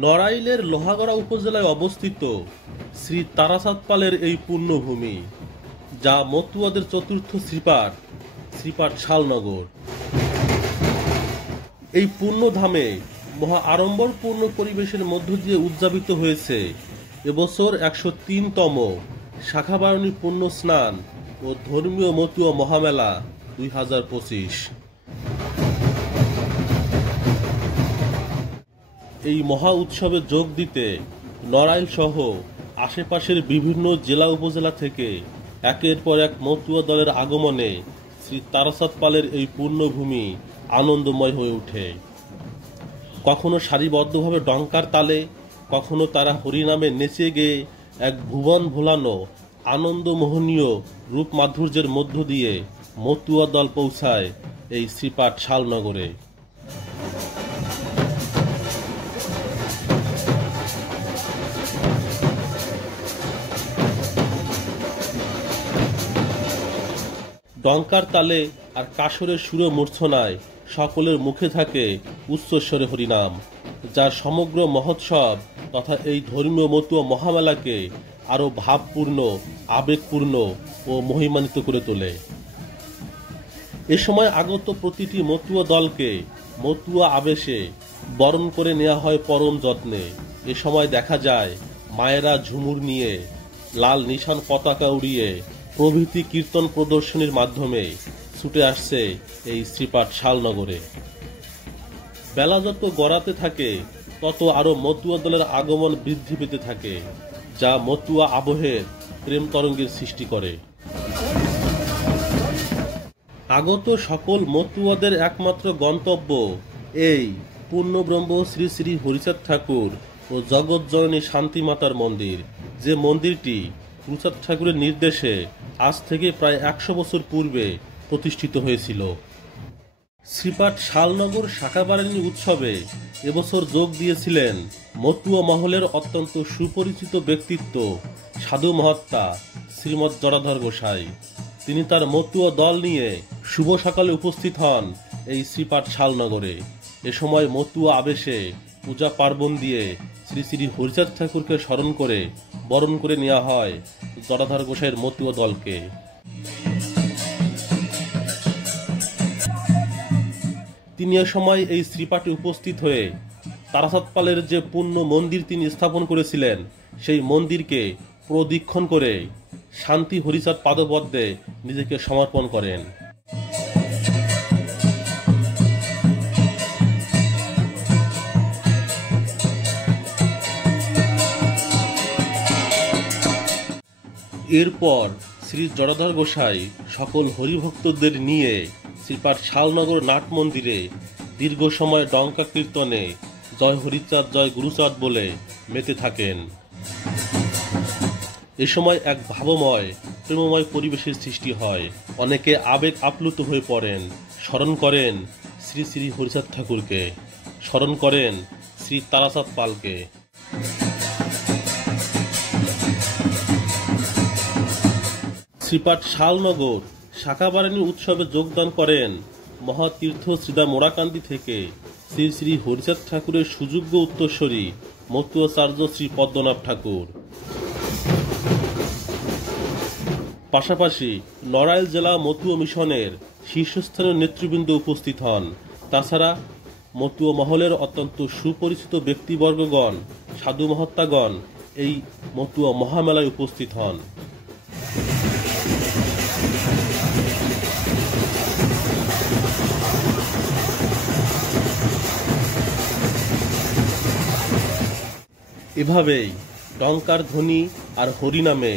নড়াইলের লোহাগড়া উপজেলায় অবস্থিত শ্রী তারাচাঁদ পালের এই পুণ্যভূমি, যা মতুয়াদের চতুর্থ শ্রীপাঠ, শ্রীপাঠ শালনগর। এই পুণ্যধামে মহা আড়ম্বরপূর্ণ পরিবেশের মধ্য দিয়ে উদযাপিত হয়েছে এবছর ১০৩তম শাখাবারণী পুণ্য স্নান ও ধর্মীয় মতুয়া মহামেলা ২০২৫। এই মহা উৎসবে যোগ দিতে নড়াইল সহ আশেপাশের বিভিন্ন জেলা উপজেলা থেকে একের পর এক মতুয়া দলের আগমনে শ্রী তারাচাঁদ পালের এই পুণ্যভূমি আনন্দময় হয়ে ওঠে। কখনো সারিবদ্ধভাবে ডঙ্কার তালে, কখনো তারা হরিনামে নেচে গেয়ে এক ভুবন ভোলানো আনন্দমোহনীয় রূপ মাধুর্যের মধ্য দিয়ে মতুয়া দল পৌঁছায় এই শ্রীপাঠ শালনগরে। ডঙ্কার তালে আর কাসরের সুর মূর্ছনায় সকলের মুখে থাকে উচ্চস্বরে হরিনাম, যার সমগ্র মহোৎসব তথা এই ধর্মীয় মতুয়া মহামেলাকে আরও ভাবপূর্ণ, আবেগপূর্ণ ও মহিমান্বিত করে তোলে। এ সময় আগত প্রতিটি মতুয়া দলকে মতুয়া আবেশে বরণ করে নেওয়া হয় পরম যত্নে। এ সময় দেখা যায় মায়েরা ঝুমুর নিয়ে, লাল নিশান পতাকা উড়িয়ে প্রভৃতি কীর্তন প্রদর্শনীর মাধ্যমে ছুটে আসছে এই শ্রীপাঠ শালনগরে। বেলা যত গড়াতে থাকে তত আরো মতুয়া দলের আগমন বৃদ্ধি পেতে থাকে, যা মতুয়া আবহের প্রেম তরঙ্গের সৃষ্টি করে। আগত সকল মতুয়াদের একমাত্র গন্তব্য এই পূর্ণব্রহ্ম শ্রী শ্রী হরিচাঁদ ঠাকুর ও জগৎজননী শান্তিমাতার মন্দির, যে মন্দিরটি হরিচাঁদ ঠাকুরের নির্দেশে আজ থেকে প্রায় ১০০ বছর পূর্বে প্রতিষ্ঠিত হয়েছিল। শ্রীপাঠ শালনগর শাখাবারণী উৎসবে এবছর যোগ দিয়েছিলেন মতুয়া মহলের অত্যন্ত সুপরিচিত ব্যক্তিত্ব সাধু মহাত্মা শ্রীমৎ জটাধর গোসাই। তিনি তার মতুয়া দল নিয়ে শুভ সকালে উপস্থিত হন এই শ্রীপাঠ শালনগরে। এ সময় মতুয়া আবেশে পূজা পার্বণ দিয়ে শ্রী শ্রী হরিচাঁদ ঠাকুরকে স্মরণ করে বরণ করে নেওয়া হয় জটাধর গোসাইয়ের মতুয়া দলকে। তিনি এ সময় এই শ্রীপাঠে উপস্থিত হয়ে তারাচাঁদ পালের যে পুণ্য মন্দির তিনি স্থাপন করেছিলেন, সেই মন্দিরকে প্রদক্ষিণ করে শান্তি হরিচাঁদ পাদপদ্মে নিজেকে সমর্পণ করেন। এরপর শ্রী জটাধর গোসাই সকল হরিভক্তদের নিয়ে শ্রীপাঠ শালনগর নাট মন্দিরে দীর্ঘ সময় ডঙ্কা কীর্তনে জয় হরিচাঁদ জয় গুরুচাঁদ বলে মেতে থাকেন। এ সময় এক ভাবময় প্রেমময় পরিবেশের সৃষ্টি হয়। অনেকে আবেগ আপ্লুত হয়ে পড়েন, স্মরণ করেন শ্রী শ্রী হরিচাঁদ ঠাকুরকে, স্মরণ করেন শ্রী তারাচাঁদ পালকে। শ্রীপাঠ শালনগর শাখাবারণী উৎসবে যোগদান করেন মহাতীর্থ শ্রীদা মোড়াকান্দি থেকে শ্রী শ্রী হরিচাঁদ ঠাকুরের সুযোগ্য উত্তরসূরি মতুয়াচার্য শ্রী পদ্মনাভ ঠাকুর। পাশাপাশি নড়াইল জেলা মতুয়া মিশনের শীর্ষস্থানীয় নেতৃবৃন্দ উপস্থিত হন। তাছাড়া মতুয়া মহলের অত্যন্ত সুপরিচিত ব্যক্তিবর্গগণ, সাধু মহাত্মাগণ এই মতুয়া মহামেলায় উপস্থিত হন। এভাবেই ডঙ্কার ধ্বনি আর হরিনামে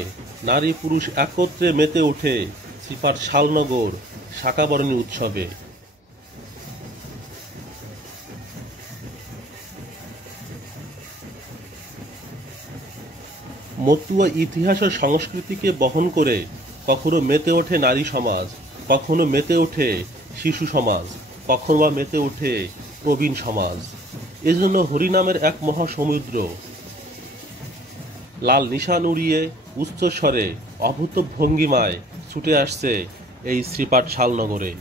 নারী পুরুষ একত্রে মেতে ওঠে শ্রীপাঠ শালনগর শাখাবারণী উৎসবে। মতুয়া ইতিহাস ও সংস্কৃতিকে বহন করে কখনো মেতে ওঠে নারী সমাজ, কখনো মেতে ওঠে শিশু সমাজ, কখনো বা মেতে ওঠে প্রবীণ সমাজ। এজন্য হরিনামের এক মহাসমুদ্র। লাল নিশান উড়িয়ে উচ্চস্বরে অভূত ভঙ্গিমায় ছুটে আসছে এই শ্রীপাঠ শালনগরে।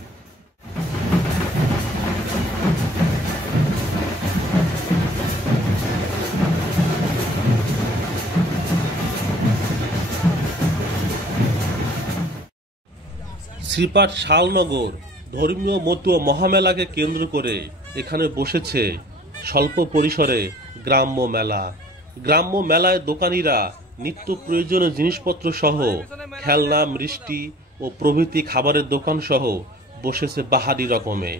শ্রীপাঠ শালনগর ধর্মীয় মতুয়া মহামেলাকে কেন্দ্র করে এখানে বসেছে স্বল্প পরিসরে গ্রাম্য মেলা। গ্রাম্য মেলায় দোকানিরা নিত্য প্রয়োজনীয় জিনিসপত্র সহ খেলনা, মিষ্টি ও প্রভৃতি খাবারের দোকান সহ বসেছে বাহারি রকমে।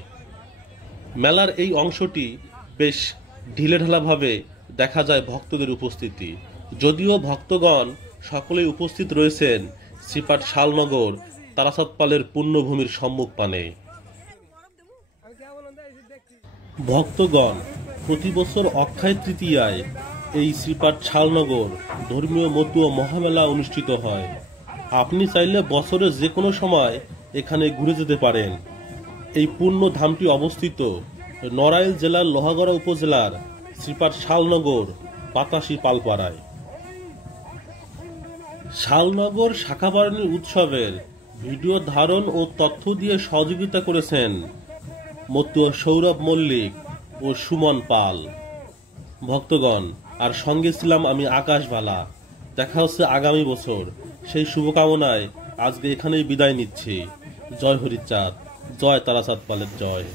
মেলার এই অংশটি বেশ ঢিলেঢালাভাবে দেখা যায় ভক্তদের উপস্থিতি। যদিও ভক্তগণ সকলেই উপস্থিত রয়েছেন শ্রীপাঠ শালনগর তারাচাঁদ পালের পুণ্যভূমির সম্মুখপানে। ভক্তগণ প্রতি বছর অক্ষয় তৃতীয়ায় এই শ্রীপাঠ শালনগর ধর্মীয় মতুয়া মহামেলা অনুষ্ঠিত হয়। আপনি চাইলে বছরের যে কোনো সময় এখানে ঘুরে যেতে পারেন। এই পুণ্য ধামটি অবস্থিত নড়াইল জেলার লোহাগড়া উপজেলার শ্রীপাঠ শালনগর বাতাসি পালপাড়ায়। শালনগর শাখাবারণী উৎসবের ভিডিও ধারণ ও তথ্য দিয়ে সহযোগিতা করেছেন মতুয়া সৌরভ মল্লিক ও সুমন পাল। ভক্তগণ, আর সঙ্গে ছিলাম আমি আকাশ ভালা। দেখা হচ্ছে আগামী বছর। সেই শুভকামনায় আজকে এখানেই বিদায় নিচ্ছি। জয় হরিচাঁদ, জয় তারাচাঁদ পালের জয়।